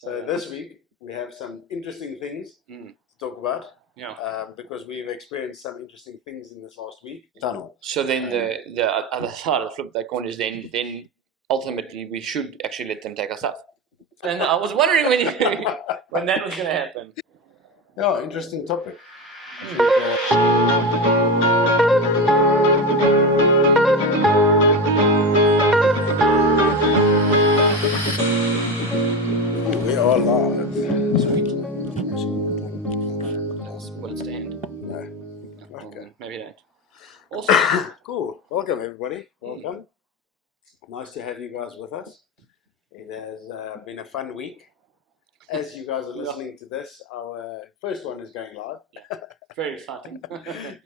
So this week we have some interesting things to talk about. Yeah. Because we've experienced some interesting things in this last week. Tunnel. So then the other side of the flip that coin is then ultimately we should actually let them take our stuff. And I was wondering when that was going to happen. Yeah, interesting topic. We are live. Sweet. Will it stand? No. Okay. Maybe not. Awesome. Cool. Welcome, everybody. Welcome. Nice to have you guys with us. It has been a fun week. As you guys are listening to this, our first one is going live. Very exciting.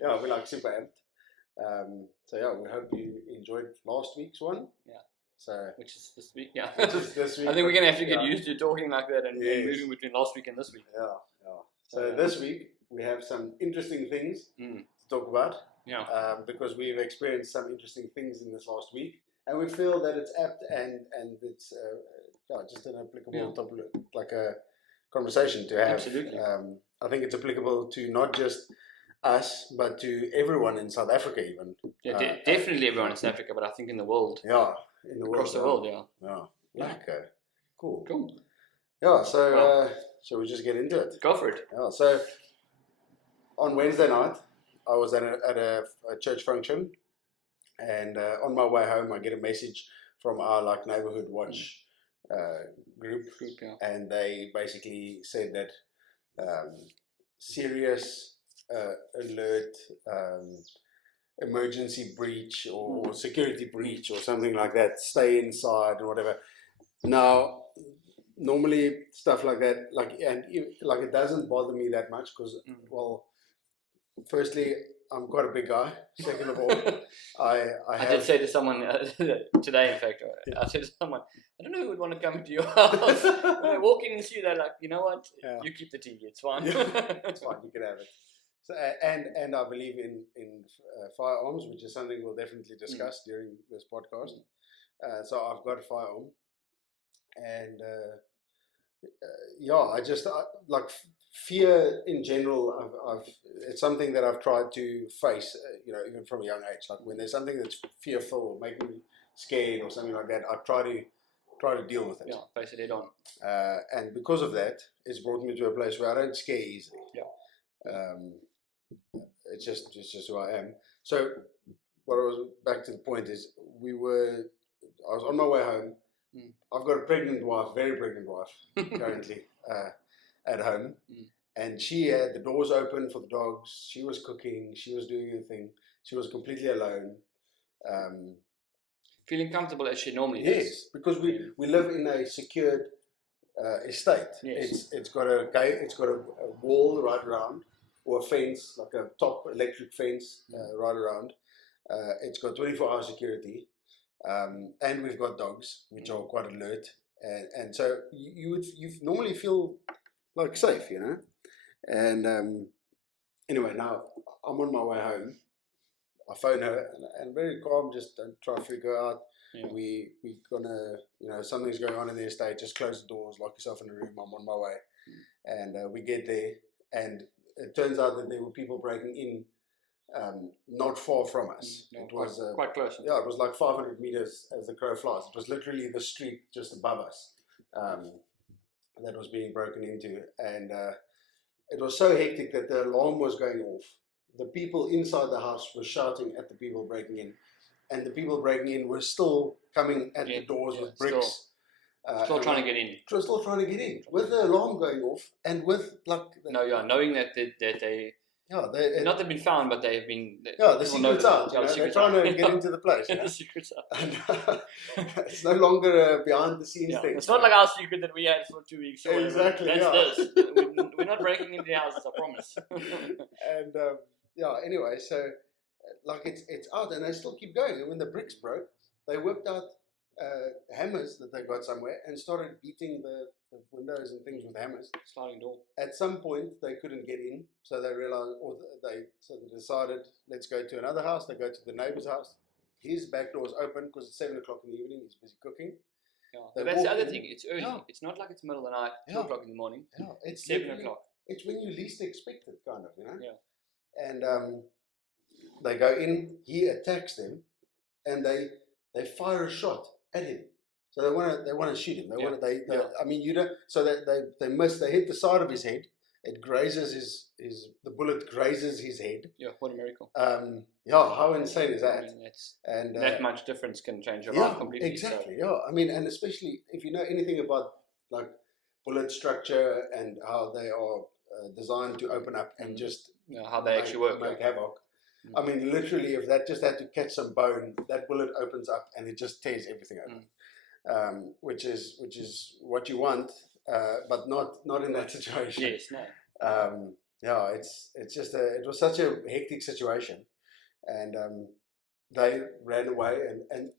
Yeah, we're like super amped. So yeah, we hope you enjoyed last week's one. Yeah. So Which is this week, yeah. just this week. I think we're going to have to get used to talking like that and moving between last week and this week. Yeah, yeah. So this week we have some interesting things to talk about. Yeah. Because we've experienced some interesting things in this last week, and we feel that it's apt and it's just an applicable topic, like a conversation to have. Absolutely. I think it's applicable to not just us, but to everyone in South Africa, even. Yeah, definitely everyone in South Africa, but I think in the world. Yeah, in the world. Across the world, yeah. Yeah. Okay. Cool. Cool. Yeah. So shall we just get into it? Go for it. Yeah. So on Wednesday night, I was at a church function, and on my way home, I get a message from our neighborhood watch group, and they basically said that serious alert, emergency breach or security breach or something like that. Stay inside or whatever. Now, normally stuff like that, it doesn't bother me that much because, well, firstly, I'm quite a big guy. Second of all, I did say to someone today, in fact, I said to someone, I don't know who would want to come to your house. When I walk in and see you, they're like, you know what? Yeah. You keep the TV. It's fine. It's fine. You can have it. So, and I believe in firearms, which is something we'll definitely discuss during this podcast. So I've got a firearm, and I just like fear in general. It's something that I've tried to face, even from a young age. Like when there's something that's fearful or making me scared or something like that, I try to deal with it. Yeah, face it head on. And because of that, it's brought me to a place where I don't scare easily. Yeah. It's just who I am. So, what I was back to the point is, I was on my way home. I've got a pregnant wife, very pregnant wife, currently at home, and she had the doors open for the dogs. She was cooking. She was doing her thing. She was completely alone. Feeling comfortable as she normally yes, does. because we live in a secured estate. Yes. It's got a gate. It's got a wall right around, or a fence, like a top electric fence right around. It's got 24-hour security, and we've got dogs, which are quite alert, and so you normally feel like safe, And anyway, now I'm on my way home. I phone her and very calm, just try to figure out. Yeah. We're gonna, something's going on in the estate. Just close the doors, lock yourself in a room. I'm on my way, and we get there, and it turns out that there were people breaking in, not far from us. Yeah, it was quite close. Yeah, it was like 500 meters as the crow flies. It was literally the street just above us that was being broken into, and it was so hectic that the alarm was going off. The people inside the house were shouting at the people breaking in, and the people breaking in were still coming at the doors with bricks. Still trying to get in. Still trying to get in with the alarm going off, and with knowing that they not they've been found, but they've been. The secret's out. They're trying to get into the place. The secret's out. And, it's no longer a behind the scenes thing. It's not like our secret that we had for 2 weeks. Or exactly. That's this. We're not breaking into houses, I promise. And anyway, so it's out, and they still keep going. And when the bricks broke, they whipped out hammers that they got somewhere and started beating the windows and things with hammers. Sliding door. At some point, they couldn't get in, so they realized, they decided, let's go to another house. They go to the neighbor's house. His back door is open because it's 7 o'clock in the evening. He's busy cooking, Yeah. They But that's the walk other in. thing. It's early. Yeah. It's not like it's middle of the night, 2 Yeah. o'clock in the morning. Yeah, It's 7 literally- o'clock. It's when you least expect it, kind of, you know. Yeah. And they go in. He attacks them, and they fire a shot at him. So they want to shoot him. They Yeah. want to, Yeah. I mean, you don't. So they miss. They hit the side of his head. It grazes the bullet grazes his head. Yeah, what a miracle. Yeah, how insane is I that? mean, that's, And that much difference can change your yeah, life completely. exactly. Yeah, I mean, and especially if you know anything about like bullet structure and how they are designed to open up and just So, you know, how they actually work. make Yeah. havoc. I mean, literally, if that just had to catch some bone, that bullet opens up and it just tears everything open. Which is what you want, but not in that situation. Yes, no. Yeah, it's just it was such a hectic situation, and they ran away,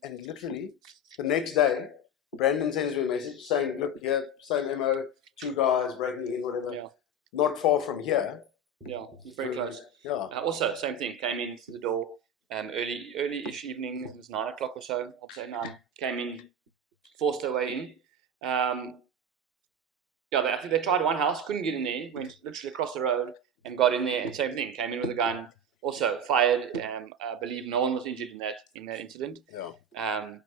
and literally the next day, Brandon sends me a message saying, "Look here, same MO, 2 guys breaking in, whatever, Yeah. not far from here." Yeah, very close. Yeah, Also, same thing. Came in through the door, early-ish evening. It was 9 o'clock or so. I'll say 9. Came in, forced their way in. I think they tried one house, couldn't get in there. Went literally across the road and got in there, and same thing. Came in with a gun. Also fired. I believe no one was injured in that incident. yeah,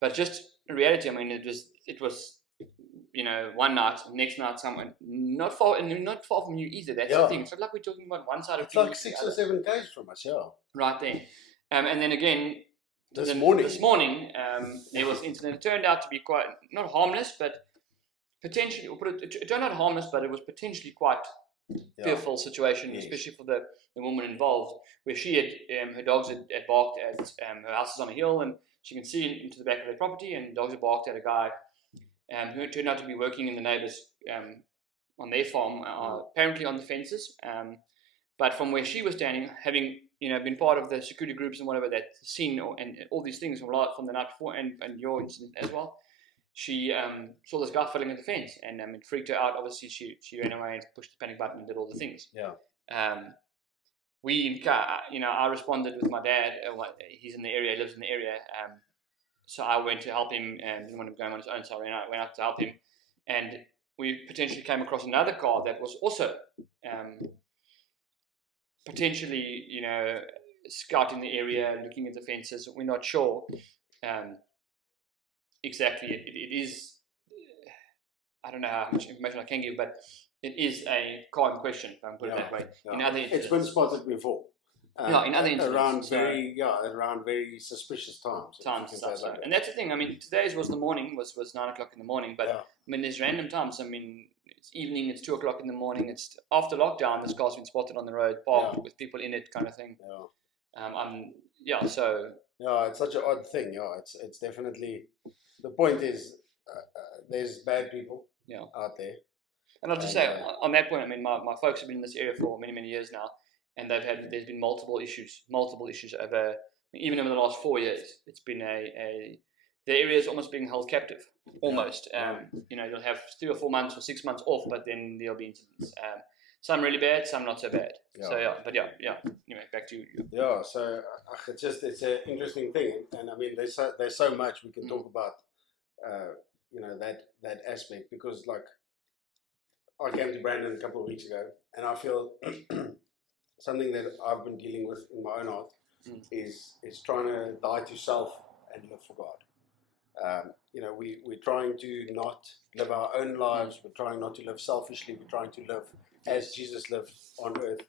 But just in reality, I mean, it was one night, next night someone not far from you either. That's the Yeah. thing. It's not like we're talking about one side of it's the like 6 or 7 k's from us. Yeah, right there. And then again, this This morning, there was an incident. It turned out to be quite not harmless, but potentially, it turned out harmless, but it was potentially quite fearful situation, Yes. especially for the woman involved, where she had her dogs had barked at her house is on a hill, and she can see into the back of their property, and dogs had barked at a guy who turned out to be working in the neighbours on their farm, apparently on the fences. But from where she was standing, having been part of the security groups and whatever that seen and all these things from the night before and your incident as well, she saw this guy fiddling at the fence, and it freaked her out. Obviously, she ran away and pushed the panic button and did all the things. yeah, I responded with my dad. He's in the area, he lives in the area. So I went to help him, and didn't want him going on his own. So I went out to help him, and we potentially came across another car that was also potentially, scouting the area, looking at the fences. We're not sure exactly. It is. I don't know how much information I can give, but it is a car in question. If I can put it that way. yeah. In other It's been spotted before. in other incidents, around very suspicious times. Stuff. So. And that's the thing. I mean, today's was the morning, was 9 o'clock in the morning. But I mean, there's random times. I mean, it's evening. It's 2 o'clock in the morning. It's after lockdown. This car's been spotted on the road, parked with people in it, kind of thing. So it's such an odd thing. It's definitely the point is there's bad people out there. And I'll just say on that point, I mean, my folks have been in this area for many years now, and there's been multiple issues over, even over the last 4 years. It's been the area is almost being held captive, almost. You'll have 3 or 4 months or 6 months off, but then there'll be incidents. Some really bad, some not so bad. Yeah. So Anyway, back to you. Yeah, so it's an interesting thing, and I mean, there's so much we can talk about. That aspect, because like I came to Brandon a couple of weeks ago, and I feel something that I've been dealing with in my own heart is trying to die to self and live for God. We're trying to not live our own lives. We're trying not to live selfishly. We're trying to live as Jesus lived on earth,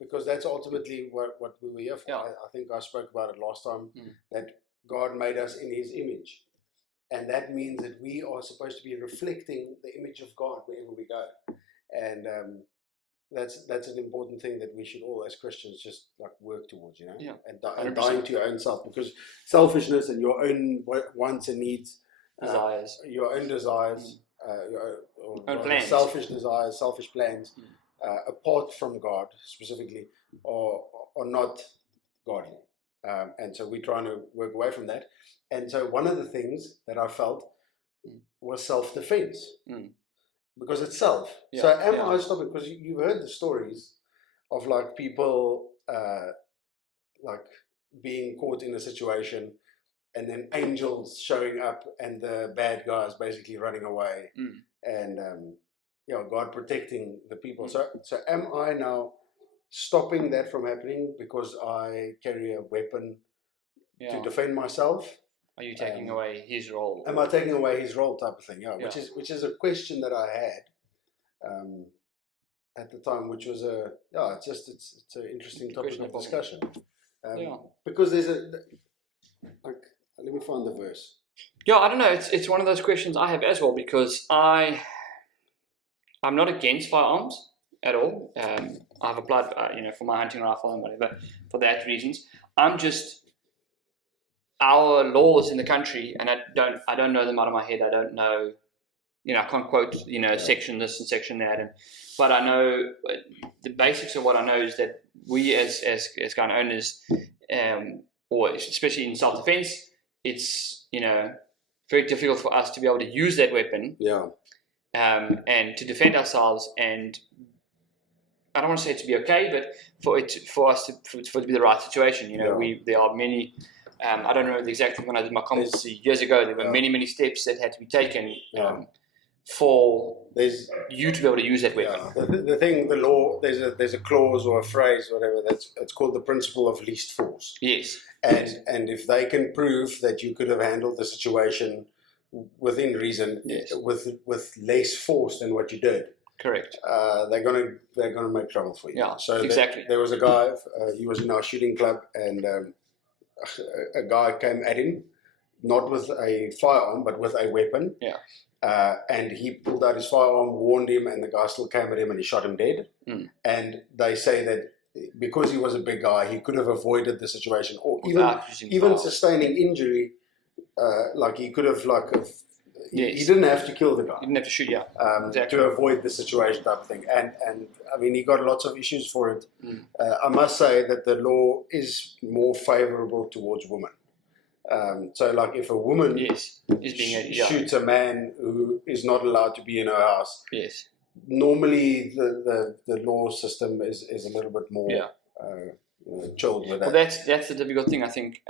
because that's ultimately what we were here for. Yeah. I think I spoke about it last time, that God made us in His image. And that means that we are supposed to be reflecting the image of God wherever we go. And that's an important thing that we should all, as Christians, just like work towards, and dying to your own self. Because selfishness and your own wants and needs, Desires. your own desires, your own plans. selfish desires, selfish plans, apart from God specifically, are not godly. And so we're trying to work away from that. And so one of the things that I felt was self-defense, because it's self. Yeah, so am I stopping? Because you've heard the stories of like people like being caught in a situation and then angels showing up and the bad guys basically running away, and God protecting the people. So am I now stopping that from happening because I carry a weapon to defend myself? Are you taking away his role? Am I taking away his role, type of thing? Which is a question that I had at the time, which was it's an interesting topic of discussion. Because there's let me find the verse. Yeah, I don't know. It's one of those questions I have as well, because I'm not against firearms at all. I've applied, for my hunting rifle and whatever for that reasons. I'm just, our laws in the country, and I don't know them out of my head. I don't know, I can't quote, section this and section that, but I know the basics of what I know is that we as gun owners, or especially in self-defense, it's very difficult for us to be able to use that weapon, and to defend ourselves. And I don't want to say it to be okay, but for us to be the right situation. There are many. I don't know the exact thing. When I did my competency years ago, there were many steps that had to be taken for you to be able to use that weapon. The thing, the law, there's a clause or a phrase, whatever. It's called the principle of least force. Yes. And if they can prove that you could have handled the situation within reason, with less force than what you did, correct, they're gonna make trouble for you. Yeah, so exactly. There was a guy. He was in our shooting club, and a guy came at him, not with a firearm, but with a weapon. Yeah. And he pulled out his firearm, warned him, and the guy still came at him, and he shot him dead. And they say that because he was a big guy, he could have avoided the situation, or even sustaining injury. Like he could have, he didn't have to kill the guy. He didn't have to shoot, exactly. To avoid the situation, type of thing. And I mean, he got lots of issues for it. I must say that the law is more favourable towards women. So, like, if a woman shoots a man who is not allowed to be in her house, normally the law system is a little bit more chilled with that. Well, that's the difficult thing, I think.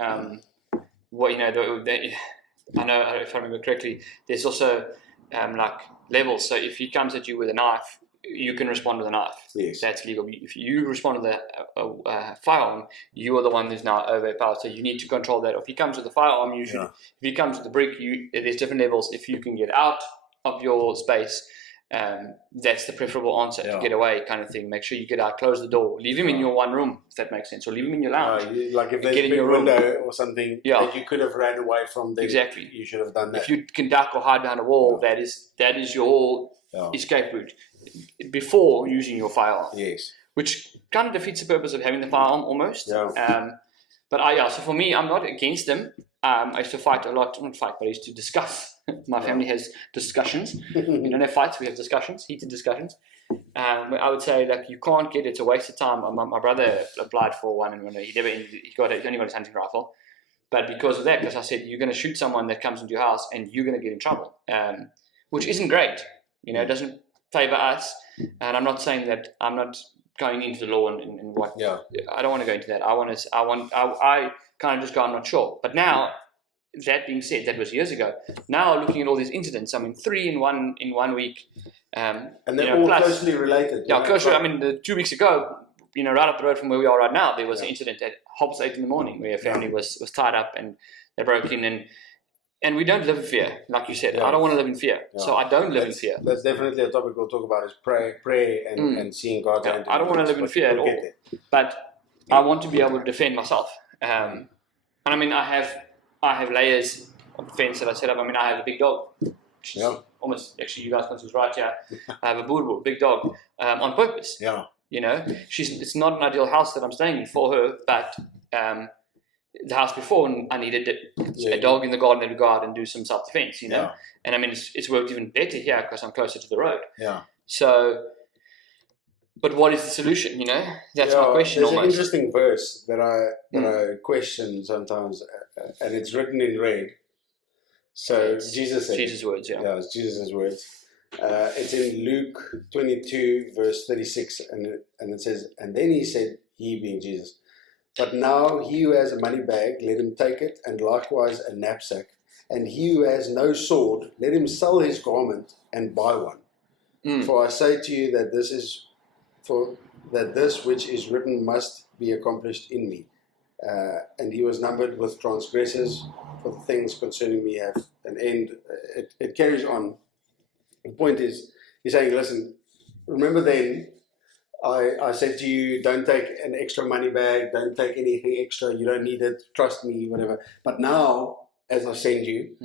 I know, if I remember correctly, there's also like levels. So if he comes at you with a knife, you can respond with a knife. Yes. That's legal. If you respond with a firearm, you are the one who's now overpowered. So you need to control that. If he comes with a firearm, usually, if he comes with a brick, there's different levels. If you can get out of your space, that's the preferable answer. To get away, kind of thing. Make sure you get out, close the door, leave him in your one room, if that makes sense, or leave him in your lounge. Like if there's a big window or something that you could have ran away from, then exactly, you should have done that. If you can duck or hide behind a wall, that is your escape route before using your firearm. Yes. Which kind of defeats the purpose of having the firearm almost. Yeah. So for me, I'm not against them. I used to fight a lot, not fight, but I used to discuss. My family has discussions. We don't have fights, we have discussions, heated discussions. I would say that you can't get it, it's a waste of time. My brother applied for one, and he only got his hunting rifle. But because of that, as I said, you're going to shoot someone that comes into your house and you're going to get in trouble, which isn't great. It doesn't favor us. And I'm not saying that I'm not going into the law and what. Yeah. I don't want to go into that. I kind of just go, I'm not sure. But now, that being said, that was years ago. Now looking at all these incidents, I mean, 3 in one week. And they're all closely related. Yeah, closely. I mean, 2 weeks ago, right up the road from where we are right now, there was an incident at 8:30 in the morning where a family was tied up and they broke in, and we don't live in fear, like you said. I don't want to live in fear, so I don't live in fear. That's definitely a topic we'll talk about, is prayer and seeing God's hand. I don't want to live in fear at all, but I want to be able to defend myself. And I mean, I have layers of defense that I set up. I mean, I have a big dog. Almost, actually, you guys can see right here. I have a Boerboel, big dog, on purpose. Yeah. It's not an ideal house that I'm staying in for her, but the house before, I needed a dog in the garden that would go out and do some self-defense, Yeah. And I mean, it's worked even better here because I'm closer to the road. Yeah. So, but what is the solution, That's my question. There's almost. An interesting verse that I question sometimes, and it's written in red. So Jesus said, Jesus' words, yeah. Yeah, it's Jesus' words. It's in Luke 22, verse 36, and it says, and then he said, he being Jesus, But now he who has a money bag, let him take it, and likewise a knapsack. And he who has no sword, let him sell his garment and buy one. For I say to you that this which is written must be accomplished in me. And he was numbered with transgressors, for the things concerning me have an end. It carries on. The point is, he's saying, listen, remember then, I said to you, don't take an extra money bag, don't take anything extra, you don't need it, trust me, whatever. But now, as I send you,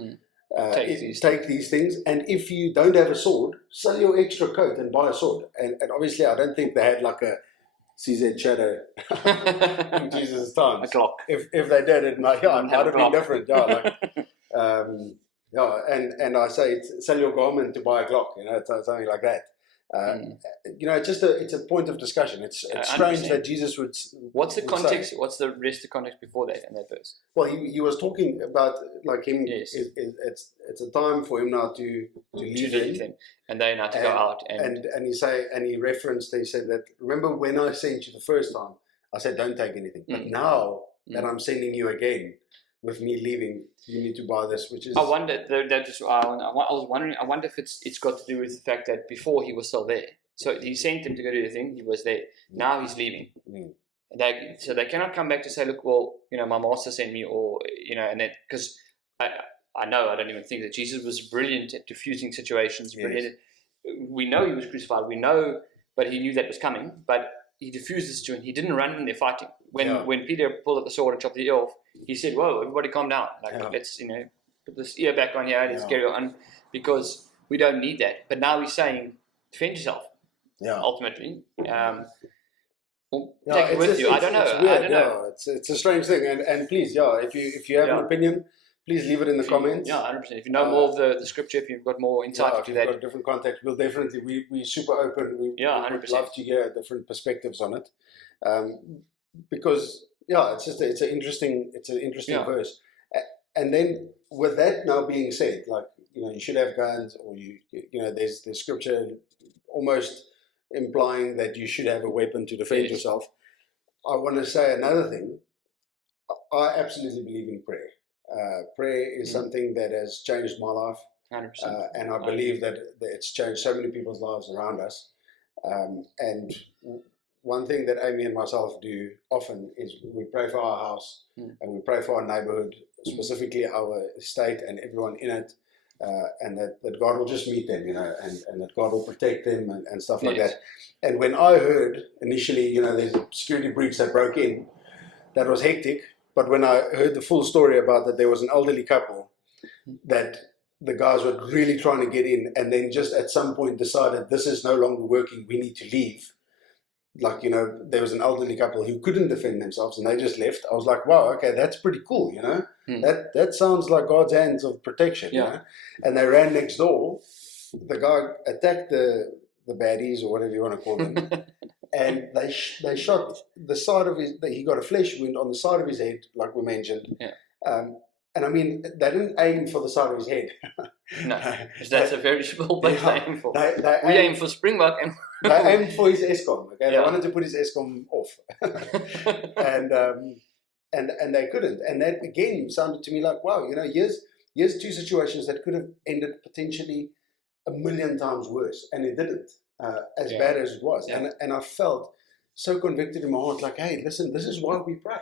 take these things, and if you don't have a sword, sell your extra coat and buy a sword. And obviously, I don't think they had like a CZ Shadow in Jesus' times. A clock. If they did, it might have been different. And I say, sell your garment to buy a clock, something like that. It's a point of discussion. It's strange that Jesus would. What's the context? What's the rest of the context before that in that verse? Well, he was talking about like him. Yes. It's a time for him now to leave him, and they now to go out and he referenced. He said that, remember when I sent you the first time, I said don't take anything, but now that I'm sending you again, with me leaving, you need to buy this, which is. I wonder. I was wondering. I wonder if it's got to do with the fact that before he was still there. So he sent him to go do the thing. He was there. Now he's leaving. So they cannot come back to say, look, well, my master sent me, or and then because I don't even think that Jesus was brilliant at diffusing situations. Brilliant. Yes. We know he was crucified. We know, but he knew that was coming. But he diffused the situation. He didn't run in there fighting. When Peter pulled up the sword and chopped the ear off, he said, whoa, everybody calm down. Let's, put this ear back on here, let's carry on, because we don't need that. But now he's saying, defend yourself, ultimately. Take it with you. I don't know. It's weird, I don't know. It's a strange thing. And please, if you have an opinion, please leave it in the comments. 100%. If you know more of the scripture, if you've got more insight into that. If you've got different context, we'll definitely, we're super open. We 100%. love to hear different perspectives on it. Because it's an interesting verse. And then with that now being said, like you should have guns, or there's scripture almost implying that you should have a weapon to defend yourself. I want to say another thing. I absolutely believe in prayer. Prayer is something that has changed my life, 100%. and I believe that it's changed so many people's lives around us. And one thing that Amy and myself do often is we pray for our house and we pray for our neighborhood, specifically our estate and everyone in it, and that God will just meet them, and that God will protect them and stuff like that. And when I heard initially, there's a security breach that broke in, that was hectic. But when I heard the full story about that, there was an elderly couple that the guys were really trying to get in, and then just at some point decided this is no longer working, we need to leave. Like, there was an elderly couple who couldn't defend themselves and they just left. I was like, wow, okay, that's pretty cool, That sounds like God's hands of protection, And they ran next door. The guy attacked the baddies, or whatever you want to call them, and they shot the side of he got a flesh wound on the side of his head, like we mentioned. And I mean, they didn't aim for the side of his head. No, that's a very small place to aim for. We aim for Springbok, and they aimed for his Eskom. Okay, they wanted to put his Eskom off, and they couldn't. And that again sounded to me like, wow, here's two situations that could have ended potentially 1,000,000 times worse, and it didn't, as bad as it was. And I felt so convicted in my heart, like, hey, listen, this is why we pray.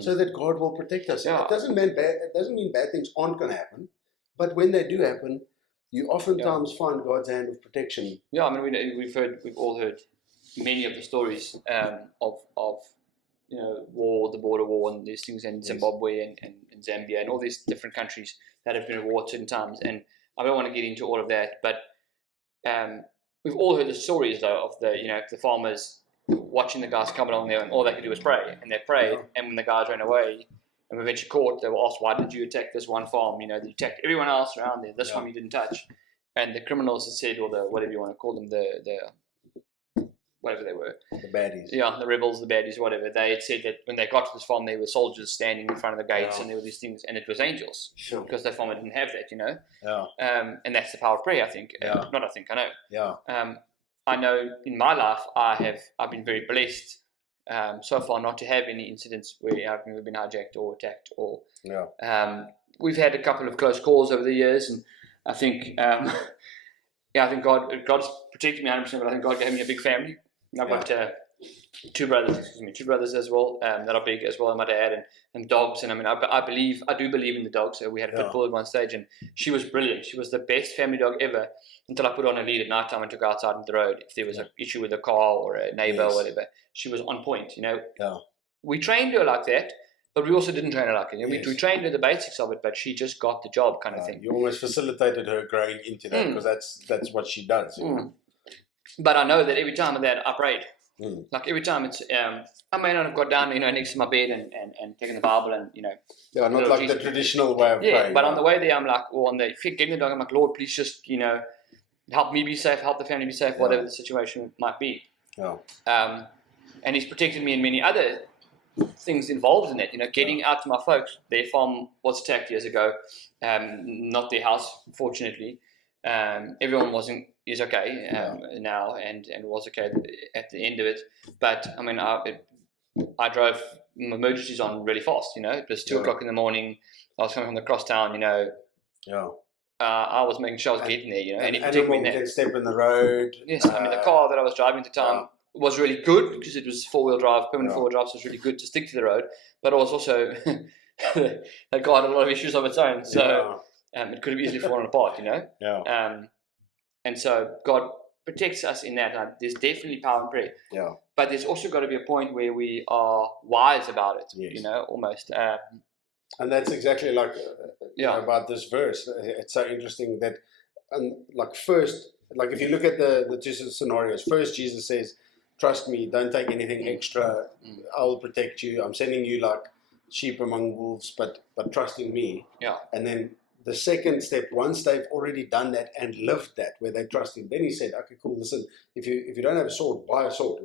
So that God will protect us. It doesn't mean bad things aren't going to happen, but when they do happen, you oftentimes find God's hand of protection. Yeah, I mean, we've all heard many of the stories of war, the border war, and these things in Zimbabwe and Zambia and all these different countries that have been at war at certain times. And I don't want to get into all of that, but we've all heard the stories though of the farmers watching the guys coming along there, and all they could do was pray, and they prayed, and when the guys ran away and were eventually caught, they were asked, why did you attack this one farm? You attacked everyone else around there, this one you didn't touch. And the criminals had said, or the whatever you want to call them, the whatever they were, the baddies, the rebels, the baddies, whatever, they had said that when they got to this farm, there were soldiers standing in front of the gates, and there were these things, and it was angels, because that farmer didn't have that, and that's the power of prayer, I think. I know. I know in my life I've been very blessed so far not to have any incidents where I've never been hijacked or attacked. Or we've had a couple of close calls over the years, and I think I think God's protected me 100%, but I think God gave me a big family. I've got two brothers as well that are big as well, and my dad and dogs. And I mean, I do believe in the dogs. So we had a pit bull at one stage, and she was brilliant. She was the best family dog ever until I put on a lead at night time and took her outside on the road. If there was an issue with a car or a neighbor or whatever, she was on point. We trained her like that, but we also didn't train her like it. We trained her the basics of it, but she just got the job, kind of thing. You almost facilitated her growing into that because that's what she does. But I know that every time of that I prayed. Like every time it's, I may not have got down, next to my bed and taken the Bible and, not like the traditional way of praying. But on the way there, I'm like, if you're getting the dog, I'm like, Lord, please just, help me be safe, help the family be safe, whatever the situation might be. And He's protected me in many other things involved in it, getting out to my folks. Their farm was attacked years ago, not their house, fortunately. Everyone is okay now and was okay at the end of it. But I mean, I drove emergencies on really fast. It was 2 o'clock in the morning. I was coming from the crosstown. I was making sure I was getting there. And He protected me in there. Can step in the road. Yes, I mean the car that I was driving at the time was really good because it was 4-wheel drive, permanent 4-wheel drive, so it was really good to stick to the road. But it was also that car had a lot of issues of its own, so it could have easily fallen apart. And so God protects us in that. There's definitely power in prayer. But there's also got to be a point where we are wise about it. Almost. And that's exactly like about this verse. It's so interesting that, first, if you look at the two scenarios, first Jesus says, "Trust me, don't take anything extra. I will protect you. I'm sending you like sheep among wolves, but trust in me." And then the second step, once they've already done that and lived that, where they trust Him, then He said, "Okay, cool. Listen, if you don't have a sword, buy a sword.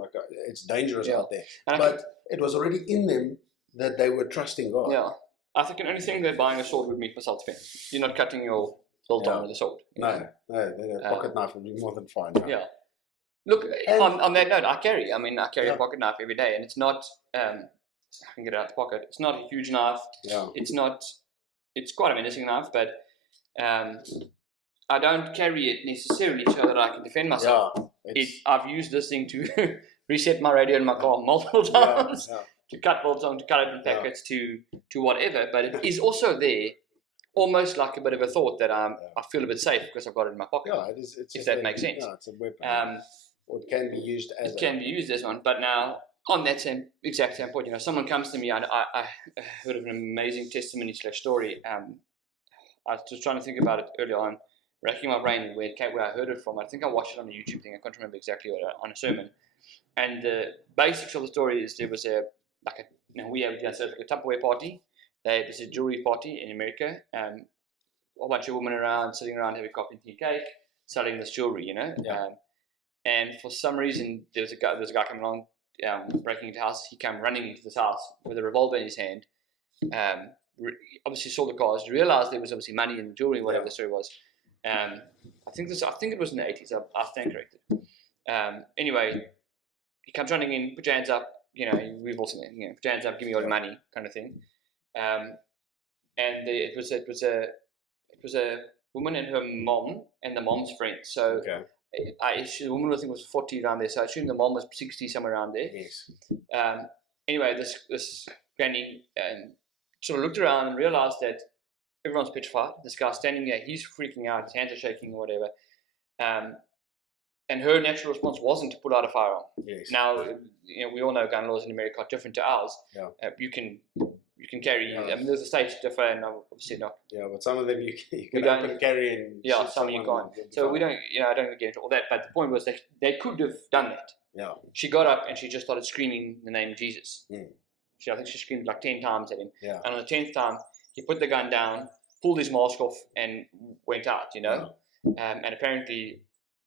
It's dangerous out there." But it was already in them that they were trusting God. I think the only thing that buying a sword would mean for self-defense. You're not cutting your belt on with a sword. No, a pocket knife would be more than fine. Look, on that note, I carry a pocket knife every day, and it's not. I can get it out the pocket. It's not a huge knife. It's not. It's quite a menacing knife, but I don't carry it necessarily so that I can defend myself. I've used this thing to reset my radio in my car multiple times, to cut bolts on, to cut open packets, to whatever. But it is also there, almost like a bit of a thought that I feel a bit safe because I've got it in my pocket. It's if that makes sense. It's a weapon. Or it can be used as. It can be used as one, but now on that exact same point, someone comes to me. I heard of an amazing testimony / story. I was just trying to think about it earlier on, racking my brain where I heard it from. I think I watched it on a YouTube thing. I can't remember exactly on a sermon. And the basics of the story is there was we have a Tupperware party. It was a jewelry party in America. A whole bunch of women around, sitting around having coffee and tea cake, selling this jewelry. And for some reason, there was a guy coming along, breaking into the house. He came running into this house with a revolver in his hand. Obviously saw the cars, realized there was obviously money in the jewelry, whatever the story was. I think it was in the 80s. I stand corrected. Anyway, he comes running in, put your hands up. We've also put your hands up, give me all the money, kind of thing. And it was a woman and her mom and the mom's friend. So. The woman I think was 40 around there, so I assume the mom was 60 somewhere around there. Yes. Anyway, this granny sort of looked around and realized that everyone's petrified. This guy's standing there, he's freaking out, his hands are shaking or whatever. And her natural response wasn't to pull out a firearm. Yes. Now, we all know gun laws in America are different to ours. You can carry. I mean, there's a states differ, and obviously not. But some of them you can open carry and some you can't. So we don't. I don't get into all that. But the point was that they could have done that. She got up and she just started screaming the name Jesus. I think she screamed like 10 times at him. And on the 10th time, he put the gun down, pulled his mask off, and went out. And apparently,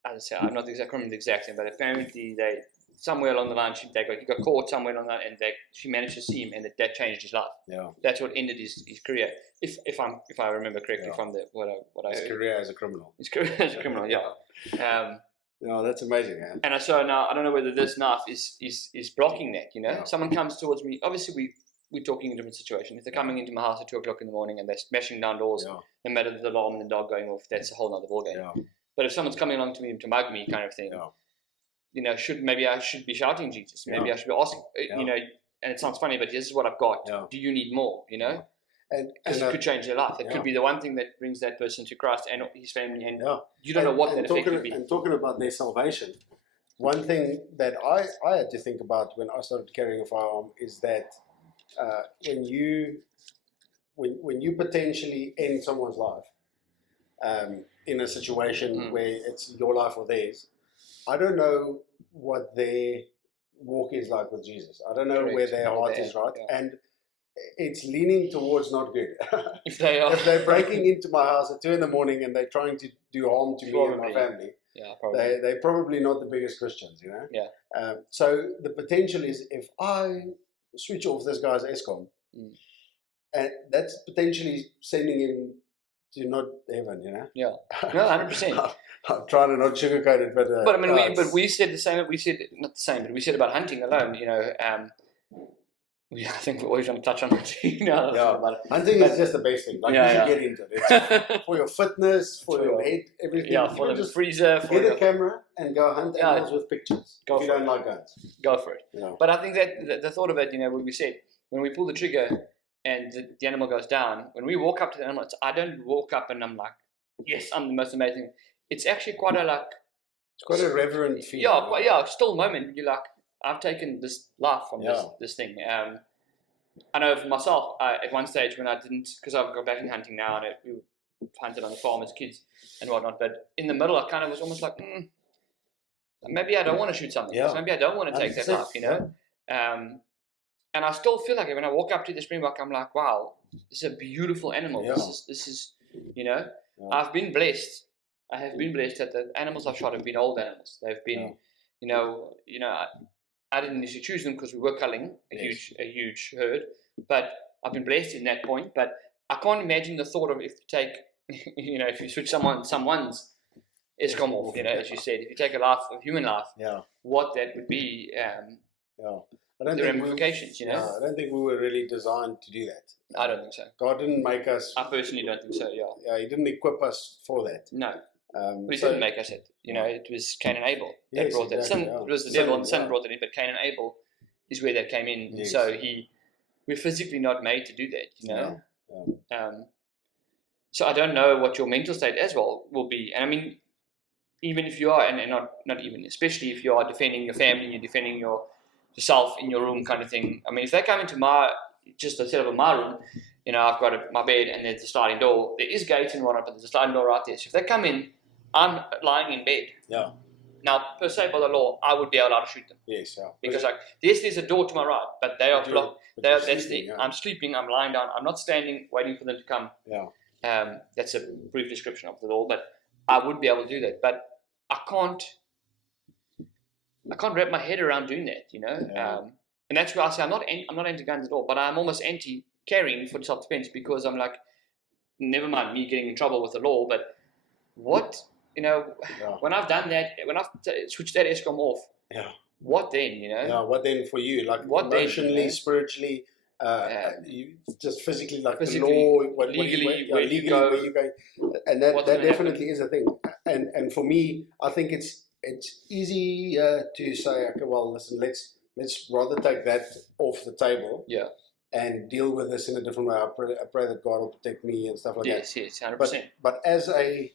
as I say, I'm not remember the exact thing, but apparently somewhere along the line, he got caught somewhere along that, and she managed to see him, and that changed his life. That's what ended his career. If I remember correctly from what I heard. His career as a criminal. His career as a criminal, No, that's amazing, man. And so now I don't know whether this knife is blocking that. You know, Yeah. someone comes towards me. Obviously, we're talking in a different situation. If they're coming into my house at 2 o'clock in the morning and they're smashing down doors, Yeah. no matter the alarm and the dog going off, that's a whole other ballgame. Yeah. But if someone's coming along to me to mug me, kind of thing, Yeah. you know, maybe I should be shouting Jesus. Maybe Yeah. I should be asking. Yeah. You know, and it sounds funny, but this is what I've got. Yeah. Do you need more? You know. And Because it could change their life. It yeah. could be the one thing that brings that person to Christ and his family, and yeah. you don't know what that effect could be. And talking about their salvation, one thing that I had to think about when I started carrying a firearm is that when you potentially end someone's life in a situation where it's your life or theirs, I don't know what their walk is like with Jesus. I don't know Correct. where their heart is, right? Yeah. And it's leaning towards not good. If they are, If they're breaking into my house at 2 in the morning and they're trying to do harm to me and my Probably. family, yeah, probably. they're probably not the biggest Christians, you know? Yeah. So the potential is if I switch off this guy's ESCOM, and that's potentially sending him to not heaven, you know? Yeah. No, 100%. I'm trying to not sugarcoat it, but But I mean, no, we said the same. We said not the same, but we said about hunting alone. You know, I think we're always going to touch on hunting now. Yeah. Hunting is just the best thing. Like, Yeah, you should yeah. get into it. It's for your fitness, for your head, everything. Yeah, You for can the just freezer, for get a your, camera and go hunt Yeah. animals with pictures. Go if you for don't it. like guns. go for it. Yeah. But I think that the thought of it, you know, what we said, when we pull the trigger and the animal goes down, when we walk up to the animal, I don't walk up and I'm like, yes, I'm the most amazing. It's actually quite a like, It's quite a reverent feeling. still moment. You're like, I've taken this life from this thing. I know for myself, at one stage when I didn't, because I've got back in hunting now and we hunted on the farm as kids and whatnot, but in the middle I kind of was almost like, maybe I don't want to shoot something. Yeah. Maybe I don't want to take that 100%. life, you know? And I still feel like it when I walk up to the springbok, I'm like, wow, this is a beautiful animal. Yeah. This is, you know, Yeah. I've been blessed. I have been blessed that the animals I've shot have been old animals. They've been, you know, I didn't necessarily choose them because we were culling a huge herd, but I've been blessed in that point. But I can't imagine the thought of if you take, you know, if you switch someone's ESCOM off, you know, as you said, if you take a human life, what that would be, I don't the think ramifications, you know. I don't think we were really designed to do that. I don't think so. God didn't make us. I personally don't think so. Yeah. Yeah, He didn't equip us for that. No. But He So- didn't make us it. You know, it was Cain and Abel that Yes, brought that. exactly, Sin, yeah. it was the Sin, devil and sin yeah. brought it in, but Cain and Abel is where that came in. Yes. So we're physically not made to do that, you know. So I don't know what your mental state as well will be. And I mean, even if you are, and not even, especially if you are defending your family, you're defending yourself in your room kind of thing. I mean, if they come into just a set of my room, you know, I've got my bed and there's a sliding door. There is gates and whatnot, but there's a sliding door right there. So if they come in, I'm lying in bed. Yeah. Now, per se, by the law, I would be allowed to shoot them. Yes. Yeah. Because like, there's a door to my right, but they are blocked. But you're That's sleeping, the, yeah. I'm sleeping, I'm lying down, I'm not standing waiting for them to come. Yeah. That's a brief description of the law, but I would be able to do that. But I can't wrap my head around doing that, you know. Yeah. And that's why I say I'm not anti guns at all, but I'm almost anti carrying for self-defense because I'm like, never mind me getting in trouble with the law, but what, you know, when I've done that, when I've switched that ESCOM off, what then, you know? Yeah. What then for you? Like What then, emotionally, you know? spiritually, you just physically, like Physically, the law, legally, where you go. where you go, and that What's gonna definitely is a thing. And for me, I think it's easy to say, okay, well, listen, let's rather take that off the table. Yeah. And deal with this in a different way. I pray that God will protect me and stuff like that. Yes, 100%. But as a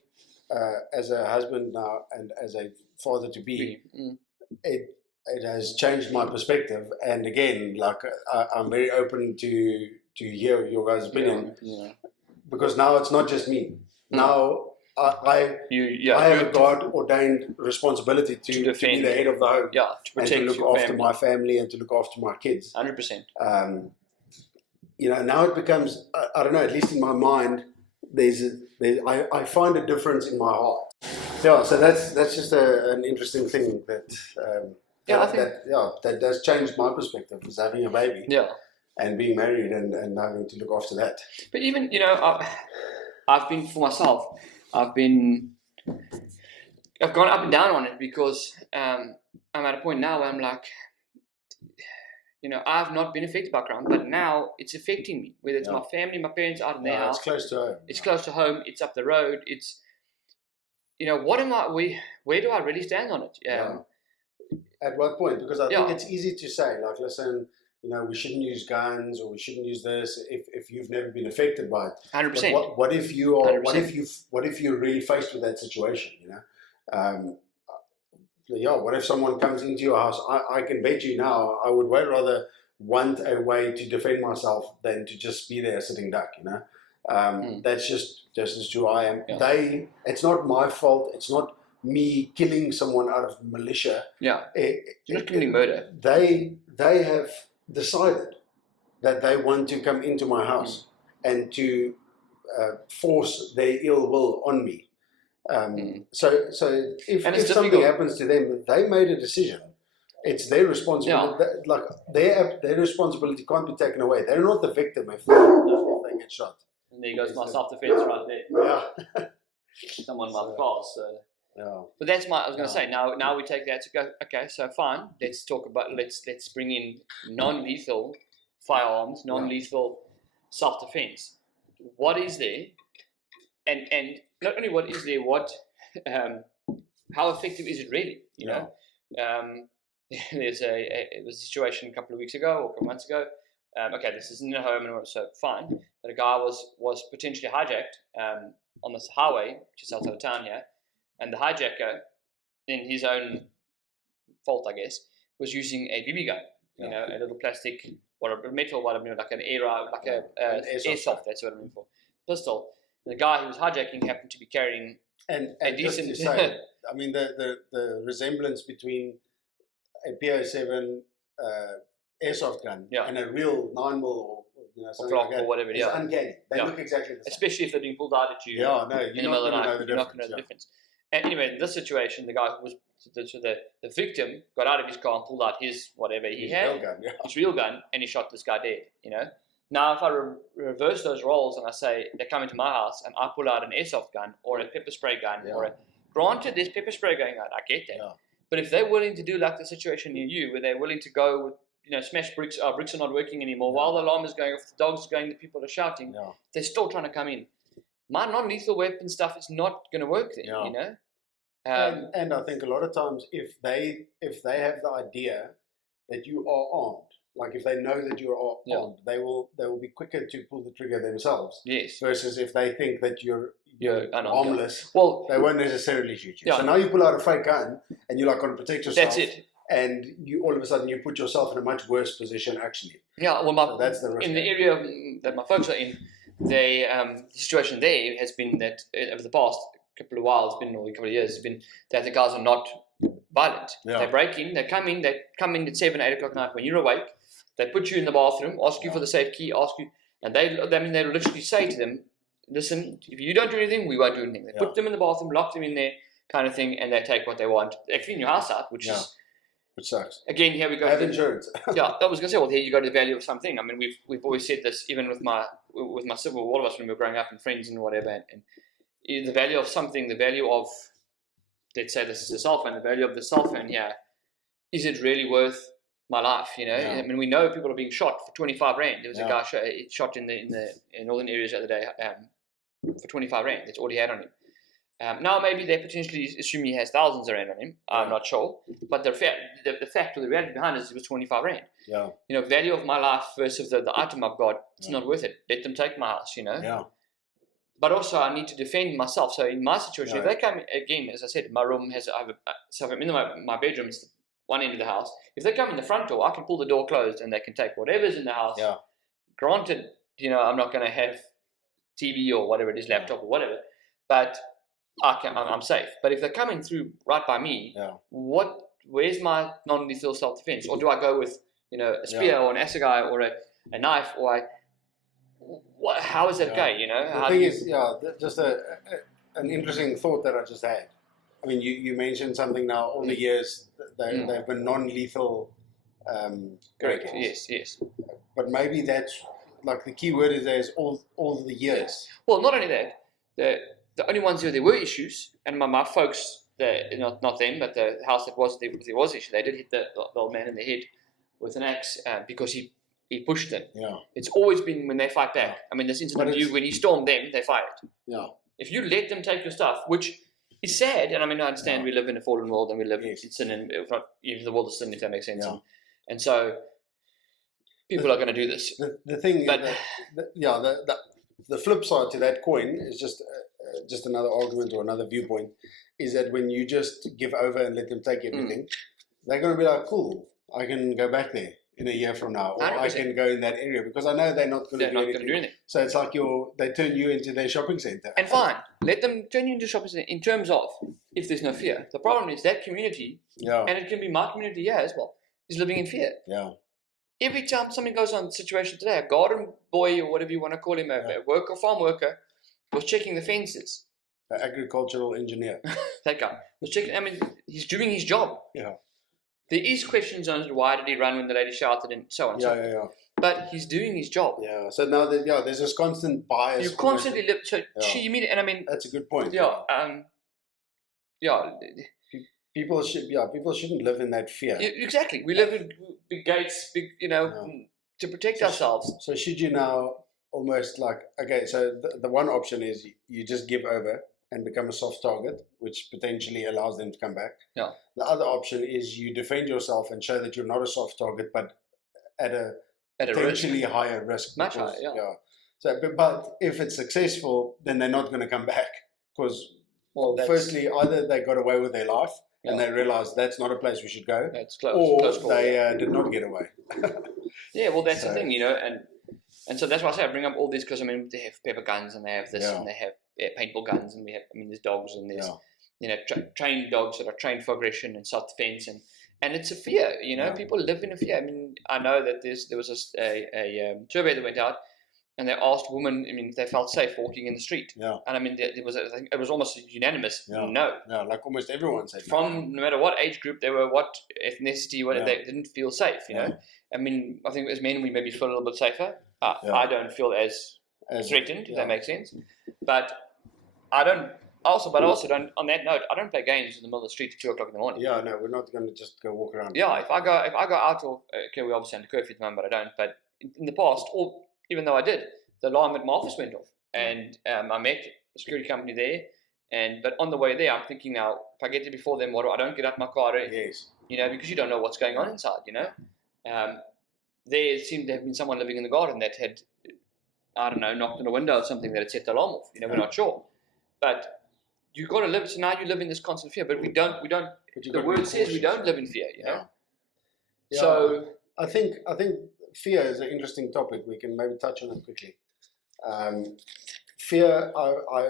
husband now and as a father to be, it has changed my perspective. And again, like I'm very open to hear your guys' opinion because now it's not just me. Now I have a God ordained responsibility to be the head of the home. Yeah, to protect and to look your after family. my family and to look after my kids. 100%. You know, now it becomes, I don't know, at least in my mind, I find a difference in my heart. Yeah, so that's just an interesting thing that that does change my perspective, is having a baby and being married and having to look after that. But even, you know, I've been, for myself, I've been I've gone up and down on it because I'm at a point now where I'm like, I've not been affected by crime, but now it's affecting me. Whether it's my family, my parents out in their house. It's close to home. It's close to home. It's up the road. It's, what am I? Where do I really stand on it? At what point? Because I think it's easy to say, like, listen, we shouldn't use guns or we shouldn't use this if you've never been affected by it. 100%. But what if you are? 100%. What if you're really faced with that situation? What if someone comes into your house? I can bet you now, I would way rather want a way to defend myself than to just be there sitting duck. That's just as who I am. Yeah. It's not my fault. It's not me killing someone out of militia. Yeah, you're not committing murder. They have decided that they want to come into my house and to force their ill will on me. So if something happens to them, they made a decision. It's their responsibility. Yeah. Like their responsibility can't be taken away. They're not the victim if they get shot. And there goes my self-defense right there. Yeah. Someone might pass. So. Yeah. But that's I was going to say. Now we take that to go. Okay, so fine. Let's talk about. Let's bring in non-lethal firearms, non-lethal self-defense. What is there? And not only what is there, how effective is it really? You know, it was a situation a couple of weeks ago or a couple of months ago. Okay, this isn't a home anymore, so fine. But a guy was potentially hijacked on this highway, just outside of town here, and the hijacker, in his own fault, I guess, was using a BB gun. You know, a little plastic or a metal, like an airsoft. That's what I mean for pistol. The guy who was hijacking happened to be carrying a decent. Just to say, I mean, the resemblance between a PO7 airsoft gun and a real 9mm or something Glock like that or whatever, is uncanny. They look exactly the same. Especially if they're being pulled out at you. Yeah, no, in the middle of the night, you're not going to know the difference. And anyway, in this situation, the guy who was the victim got out of his car and pulled out his whatever he had, his real gun, and he shot this guy dead. Now, if I reverse those roles and I say they come into my house and I pull out an airsoft gun or a pepper spray gun granted, there's pepper spray going out, I get that. Yeah. But if they're willing to do like the situation near you, where they're willing to go with, smash bricks, bricks are not working anymore, while the alarm is going off, the dogs are going, the people are shouting, they're still trying to come in. My non-lethal weapon stuff is not going to work then, and I think a lot of times if they have the idea that you are armed, like if they know that you're armed, they will be quicker to pull the trigger themselves. Yes. Versus if they think that you're harmless, they won't necessarily shoot you. Yeah. So now you pull out a fake gun and you're like going to protect yourself. That's it. And you all of a sudden you put yourself in a much worse position actually. Yeah. Well, so that's the risk. In the area that my folks are in, the situation there has been that over the past couple of while, a couple of years, it's been that the guys are not violent. Yeah. They break in, they come in at 7, 8 o'clock at night when you're awake. They put you in the bathroom, ask you for the safe key, and they literally say to them, listen, if you don't do anything, we won't do anything. They put them in the bathroom, lock them in there, kind of thing, and they take what they want. They clean your house out, which sucks. Again, here we go. Have insurance. I was going to say, well, here you go to the value of something. I mean, we've always said this, even with my sibling, all of us when we were growing up and friends and whatever, and the value of something, the value of, let's say this is a cell phone, the value of the cell phone here, is it really worth my life? I mean, we know people are being shot for 25 rand. There was a guy shot in the northern areas the other day for 25 rand. That's all he had on him. Now maybe they potentially assume he has thousands of rand on him. I'm not sure, but the fact or the reality behind it is it was 25 rand. Yeah. Value of my life versus the item I've got. It's not worth it. Let them take my house. Yeah. But also I need to defend myself. So in my situation, if they come again, as I said, my room so I'm in my bedroom. It's one end of the house. If they come in the front door, I can pull the door closed and they can take whatever's in the house. Yeah. Granted, I'm not going to have TV or whatever it is, laptop or whatever, but I'm safe. But if they're coming through right by me, where's my non-lethal self-defense? Or do I go with a spear or an assegai or a knife? Or how is that going? The thing is, just an interesting thought that I just had. I mean, you mentioned something now. All the years they've been non-lethal. Correct. Yes. But maybe that's like the key word is there is all the years. Well, not only that, the only ones where there were issues, and my folks not them, but the house that was there was issue. They did hit the old man in the head with an axe because he pushed them. Yeah. It's always been when they fight back. I mean, this incident when he stormed them, they fired. Yeah. If you let them take your stuff, which is sad, and I mean, I understand we live in a fallen world and we live in sin, and if not even the world is sin, if that makes sense. Yeah. And so people are going to do this. The thing, but, the flip side to that coin is just another argument or another viewpoint, is that when you just give over and let them take everything, they're going to be like, cool, I can go back there in a year from now, or 100%. I can go in that area because I know they're not going to do anything. So it's like they turn you into their shopping center. And fine, let them turn you into a shopping center in terms of if there's no fear. The problem is that community, and it can be my community here as well, is living in fear. Yeah. Every time something goes on, the situation today, a garden boy or whatever you want to call him, a worker, farm worker, was checking the fences. An agricultural engineer. That guy was checking. I mean, he's doing his job. Yeah. There is questions on why did he run when the lady shouted and so on. Yeah. But he's doing his job. Yeah. So now there's this constant bias. You constantly live. So she immediately, and I mean, that's a good point. People shouldn't live in that fear. Exactly. We live in big gates, to protect ourselves. So should you now almost like, okay, so the one option is you just give over and become a soft target, which potentially allows them to come back. Yeah. The other option is you defend yourself and show that you're not a soft target, but at a potentially higher risk. Much higher, yeah. So, but if it's successful, then they're not going to come back because, firstly, either they got away with their life and they realized that's not a place we should go, that's close, or they did not get away. Yeah, well, that's the thing, and so that's why I say I bring up all this because I mean they have pepper guns and they have this and they have paintball guns and there's dogs and there's trained dogs that are trained for aggression and self-defense and it's a fear, people live in a fear. I mean, I know that there was a survey that went out and they asked women, I mean, if they felt safe walking in the street. Yeah. And I mean, I think it was almost unanimous. No. Yeah, like almost everyone said. No matter what age group they were, what ethnicity, whatever, they didn't feel safe. You know. I mean, I think as men we maybe feel a little bit safer. I don't feel as threatened, if that makes sense. But I don't. Also don't. On that note, I don't play games in the middle of the street at 2 o'clock in the morning. Yeah, no, we're not going to just go walk around. Yeah, if I go out, or we obviously under curfew at the moment, but I don't. But in the past, or even though I did, the alarm at my office went off, and I met a security company there. But on the way there, I'm thinking now, if I get there before them, I don't get out my car. Yes. Because you don't know what's going on inside. There seemed to have been someone living in the garden that had, I don't know, knocked on a window or something that had set the alarm off. We're not sure. But you've got to live. So now you live in this constant fear. But we don't. The word says we don't live in fear. Yeah. So I think fear is an interesting topic. We can maybe touch on it quickly. Fear.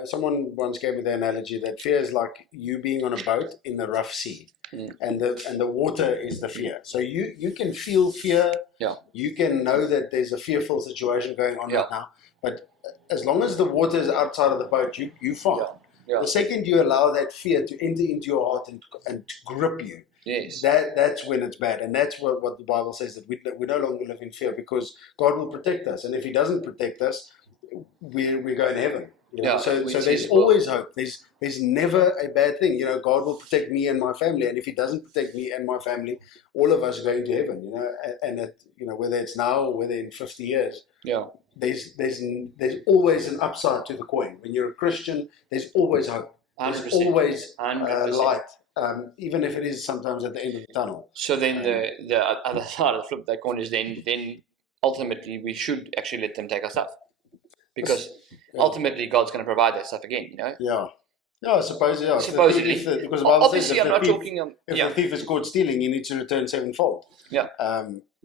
Someone once gave me the analogy that fear is like you being on a boat in the rough sea. And the water is the fear. So you can feel fear. Yeah. You can know that there's a fearful situation going on right now. But as long as the water is outside of the boat, you're fine. Yeah. The second you allow that fear to enter into your heart and to grip you, that's when it's bad. And that's what the Bible says, that we no longer live in fear because God will protect us. And if He doesn't protect us, we're going to heaven. So there's always hope. There's never a bad thing. God will protect me and my family, and if He doesn't protect me and my family, all of us are going to heaven. And whether it's now or whether in 50 years. Yeah. There's always an upside to the coin. When you're a Christian, there's always hope. There's 100%. always 100%. light, even if it is sometimes at the end of the tunnel. So then the other side of the flip of that coin is then ultimately we should actually let them take our stuff. Because ultimately God's going to provide that stuff again, Yeah. No, I suppose, Supposedly. Because the Bible obviously says I'm not talking... if the thief is caught stealing, he needs to return sevenfold. Yeah.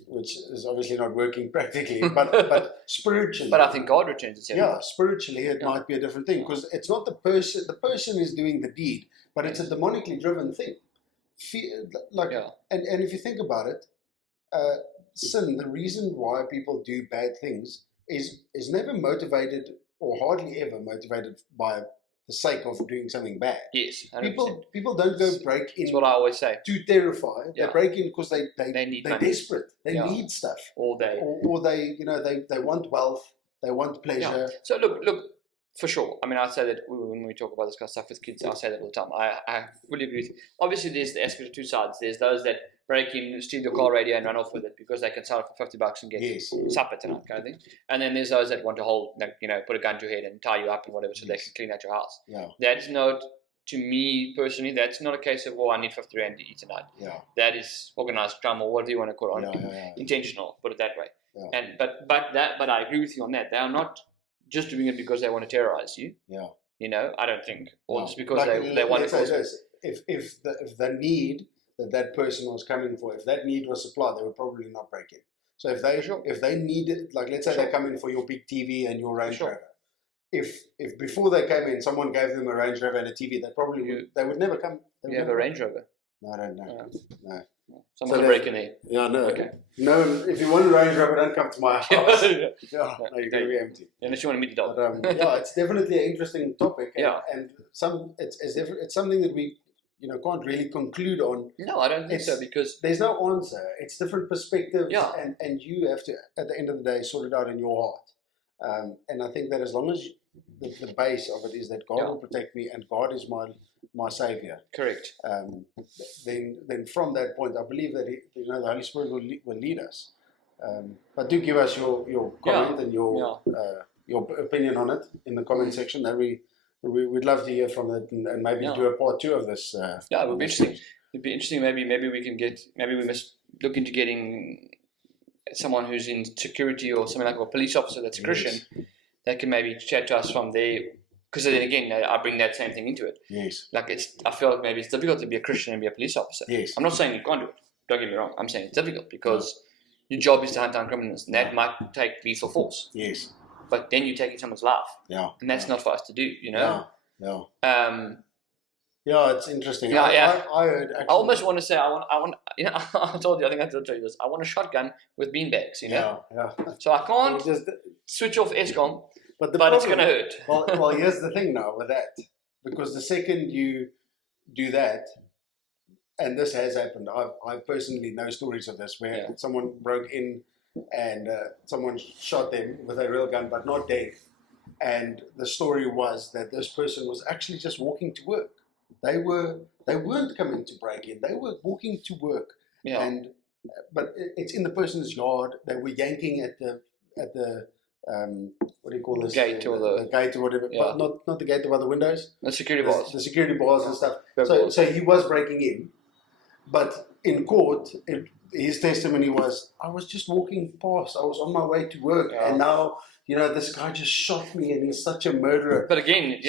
Which is obviously not working practically, but spiritually. But I think God returns it sevenfold. Yeah, spiritually it might be a different thing because it's not the person. The person is doing the deed, but it's a demonically driven thing. And if you think about it, sin, the reason why people do bad things is never motivated or hardly ever motivated by the sake of doing something bad. Yes, 100%. People don't go break in. That's what I always say. To terrify. Yeah. They break in because they're money. desperate. They need stuff. All day. Or they want wealth. They want pleasure. Yeah. So look. For sure. I mean, I say that when we talk about this kind of stuff with kids, I say that all the time. I fully agree with you. Obviously, there's the aspect of two sides. There's those that break in, steal your car radio and run off with it because they can sell it for $50 and get supper tonight, kind of thing. And then there's those that want to hold, like, you know, put a gun to your head and tie you up and whatever so they can clean out your house. Yeah. That's not, to me personally, that's not a case of, I need 50 rand to eat tonight. Yeah. That is organized crime or whatever you want to call it. Intentional, put it that way. Yeah. And but I agree with you on that. They are not just doing it because they want to terrorize you. Yeah. You know, I don't think, or just because Like, they want to. Say this. If the need that person was coming for, if that need was supplied, they would probably not break it. So if they needed, like, let's say they come in for your big TV and your Range Rover, if before they came in someone gave them a Range Rover and a TV, they would never come. You have a Range Rover? No, I don't know. No. Someone will break in there. Yeah, no. Okay. No, if you want a Range Rover, don't come to my house. No, you're going to be empty. Unless you want to meet the dog. But, yeah, it's definitely an interesting topic. And, Yeah. and it's something that we can't really conclude on. No, I don't think so, because there's no answer. It's different perspectives, Yeah. and you have to, at the end of the day, sort it out in your heart. And I think that as long as the base of it is that God will protect me and God is my savior. Correct. Then from that point, I believe that the Holy Spirit will lead us. But do give us your comment and your opinion on it in the comment section. That we'd love to hear from it and maybe do a part 2 of this. It would be interesting. It'd be interesting. Maybe we must look into getting someone who's in security or something like a police officer that's a Christian that can maybe chat to us from there. Because then again, I bring that same thing into it. Yes. Like I feel like maybe it's difficult to be a Christian and be a police officer. Yes. I'm not saying you can't do it. Don't get me wrong. I'm saying it's difficult because your job is to hunt down criminals, and that might take lethal force. Yes. But then you're taking someone's life. Yeah. And that's not for us to do, you know? Yeah. Yeah, it's interesting. Yeah, I heard. Actually, I almost want to say I want. You know, I told you. I think I told you this. I want a shotgun with beanbags. You know. Yeah. So I can't switch off ESCOM, but it's going to hurt. well, here's the thing now with that, because the second you do that, and this has happened. I personally know stories of this where someone broke in and someone shot them with a real gun, but not dead. And the story was that this person was actually just walking to work. They weren't coming to break in. They were walking to work. Yeah. But it's in the person's yard. They were yanking at the what do you call this? Gate or the gate or whatever. Yeah. But not the gate by the windows. The security bars. The security bars and stuff. Yeah. So he was breaking in, but in court, his testimony was, I was just walking past. I was on my way to work, and now, this guy just shot me, and he's such a murderer. But again,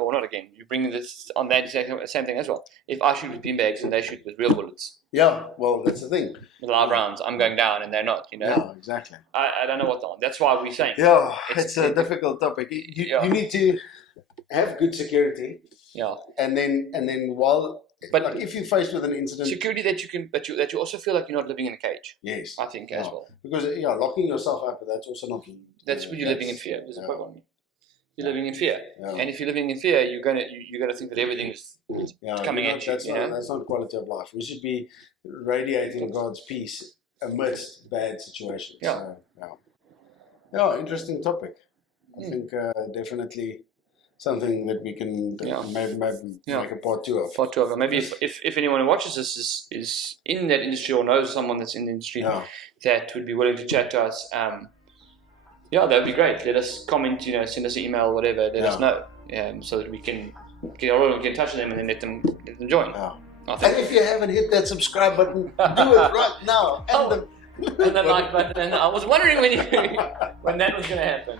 or not again, you bring this on that same thing as well. If I shoot with beanbags and they shoot with real bullets. Yeah, well, that's the thing. With live rounds, I'm going down and they're not, Yeah, exactly. I don't know what on. That's why we're saying. Yeah, it's a difficult topic. You need to have good security. Yeah. And then while... But like if you're faced with an incident, security that you also feel like you're not living in a cage. Yes, I think as well. Because locking yourself up, that's also not. That's when you're living in fear. There's a bug on me. You're living in fear, and if you're living in fear, you're gonna think that everything is coming at you. That's not quality of life. We should be radiating God's peace amidst bad situations. Yeah, interesting topic. I think definitely. Something that we can maybe make a part 2 of. Part 2 of it. Maybe if anyone who watches this is in that industry or knows someone that's in the industry that would be willing to chat to us, that would be great. Let us comment, send us an email, whatever. Let us know, so that we can get in touch with them and then let them join. Yeah. And if you haven't hit that subscribe button, do it right now. And the like button, and I was wondering when that was going to happen.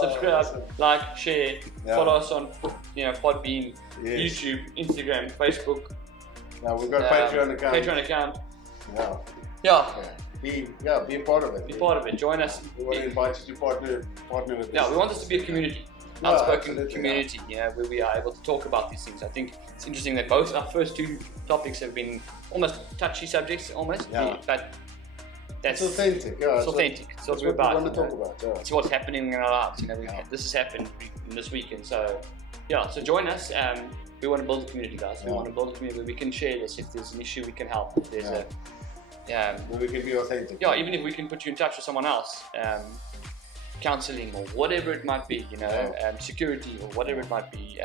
Subscribe, like, share, follow us on Podbean, YouTube, Instagram, Facebook. We've got a Patreon account. Be a part of it. Be part of it. Join us. We want to invite you to partner with us. Yeah, we want this to be a community. Outspoken community, where we are able to talk about these things. I think it's interesting that both our first 2 topics have been almost touchy subjects, but it's authentic. It's authentic. It's what we're about. We want to talk about. It's what's happening in our lives. This has happened this week, and so join us. We want to build a community, guys. We want to build a community where we can share this. If there's an issue, we can help. If there's where we can be authentic. Even if we can put you in touch with someone else. counseling or whatever it might be, you know, security or whatever it might be,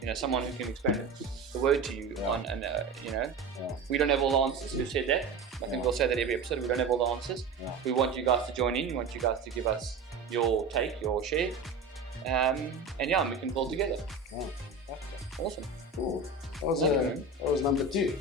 you know, someone who can explain the word to you on, and you know, we don't have all the answers. We've said that. I think we'll say that every episode. We don't have all the answers. We want you guys to join in. We want you guys to give us your take, your share, and yeah, we can build together. Awesome. Cool. That was number 2.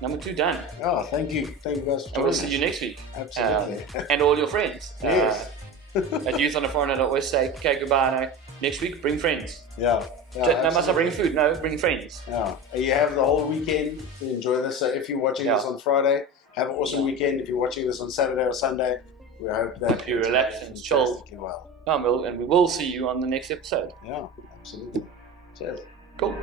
Number 2 done. Oh, thank you guys for joining We'll see you next week. Absolutely. And all your friends. Yes. At Youth on a Foreigner, I always say, okay, goodbye. No, next week, bring friends. Yeah. No, must I bring food? No, bring friends. Yeah. You have the whole weekend to enjoy this. So if you're watching this on Friday, have an awesome weekend. If you're watching this on Saturday or Sunday, we hope that you relax and chill. Well. And we will see you on the next episode. Yeah, absolutely. Cheers. Cool.